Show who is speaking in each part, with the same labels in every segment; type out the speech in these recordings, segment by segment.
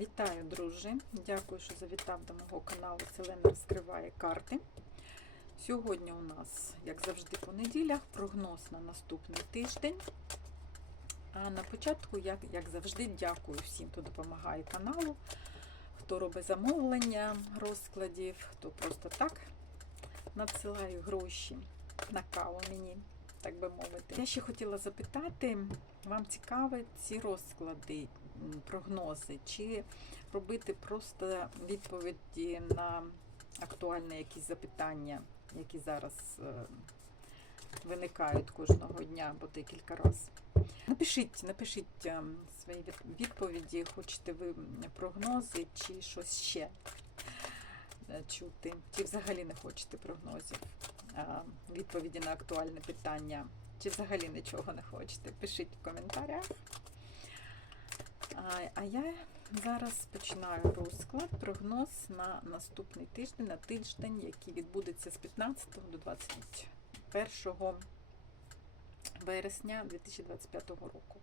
Speaker 1: Вітаю, друже! Дякую, що завітав до мого каналу Селена розкриває карти. Сьогодні у нас, як завжди, по неділях, прогноз на наступний тиждень. А на початку, як, як завжди, дякую всім, хто допомагає каналу, хто робить замовлення розкладів, хто просто так надсилає гроші на каву мені, так би мовити. Я ще хотіла запитати, вам цікаві ці розклади, прогнози, чи робити просто відповіді на актуальні якісь запитання, які зараз е, виникають кожного дня або декілька разів. Напишіть, напишіть е, свої відповіді, хочете ви прогнози чи щось ще е, чути, чи взагалі не хочете прогнозів, відповіді на актуальне питання, чи взагалі нічого не хочете. Пишіть в коментарях. А, я зараз починаю розклад, прогноз на наступний тиждень, на тиждень, який відбудеться з 15 до 21 вересня 2025 року.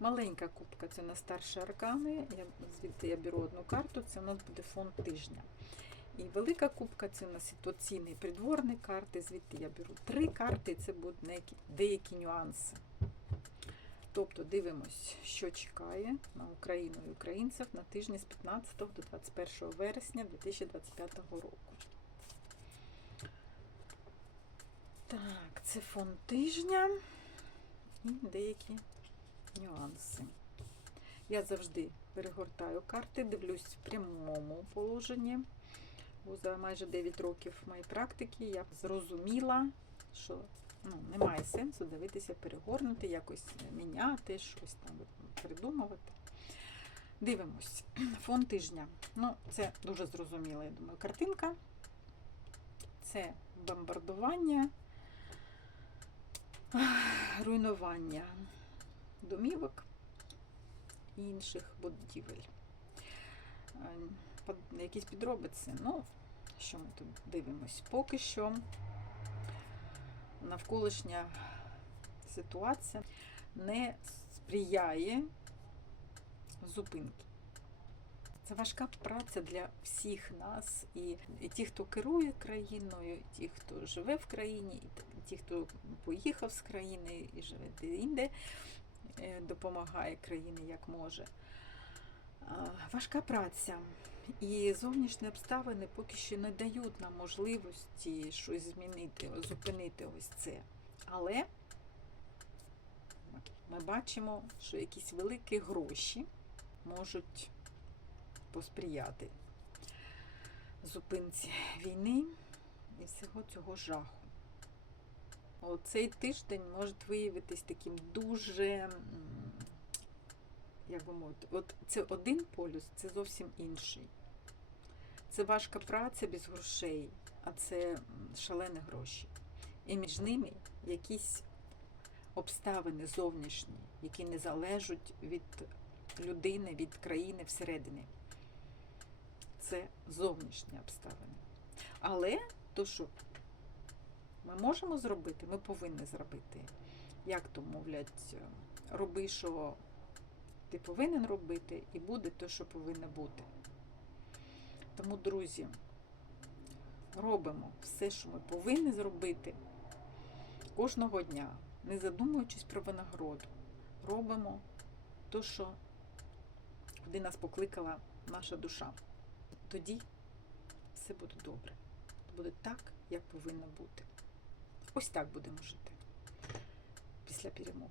Speaker 1: Маленька кубка це на старші аркани. Я, звідти я беру одну карту, це у нас буде фон тижня. І велика кубка це у нас ситуаційний придворні карти. Звідти я беру три карти, це будуть деякі, деякі нюанси. Тобто дивимось, що чекає на Україну і українців на тижні з 15 до 21 вересня 2025 року. Так, це фон тижня і деякі нюанси. Я завжди перегортаю карти, дивлюсь в прямому положенні. Бо за майже 9 років моєї практики я зрозуміла, що ну, немає сенсу дивитися, перегорнути, якось міняти, щось там придумувати. Дивимось. Фон тижня. Ну, це дуже зрозуміла, я думаю, картинка. Це бомбардування, руйнування домівок і інших будівель. Е, Якісь підробиці. Ну, що ми тут дивимось? Поки що навколишня ситуація не сприяє зупинки. Це важка праця для всіх нас, і, і ті, хто керує країною, і ті, хто живе в країні, і ті, хто поїхав з країни і живе де-інде, е, допомагає країні як може. Важка праця. І зовнішні обставини поки що не дають нам можливості щось змінити, зупинити ось це. Але ми бачимо, що якісь великі гроші можуть посприяти зупинці війни і всього цього жаху. Оцей тиждень може виявитись таким дуже, як би мовити, от це один полюс, це зовсім інший. Це важка праця без грошей, а це шалені гроші. І між ними якісь обставини зовнішні, які не залежать від людини, від країни всередині. Це зовнішні обставини. Але то, що ми можемо зробити, ми повинні зробити. Як то мовлять, роби, що ти повинен робити, і буде те, що повинно бути. Тому, друзі, робимо все, що ми повинні зробити кожного дня, не задумуючись про винагороду. Робимо те, що куди нас покликала наша душа. Тоді все буде добре. Буде так, як повинно бути. Ось так будемо жити після перемоги.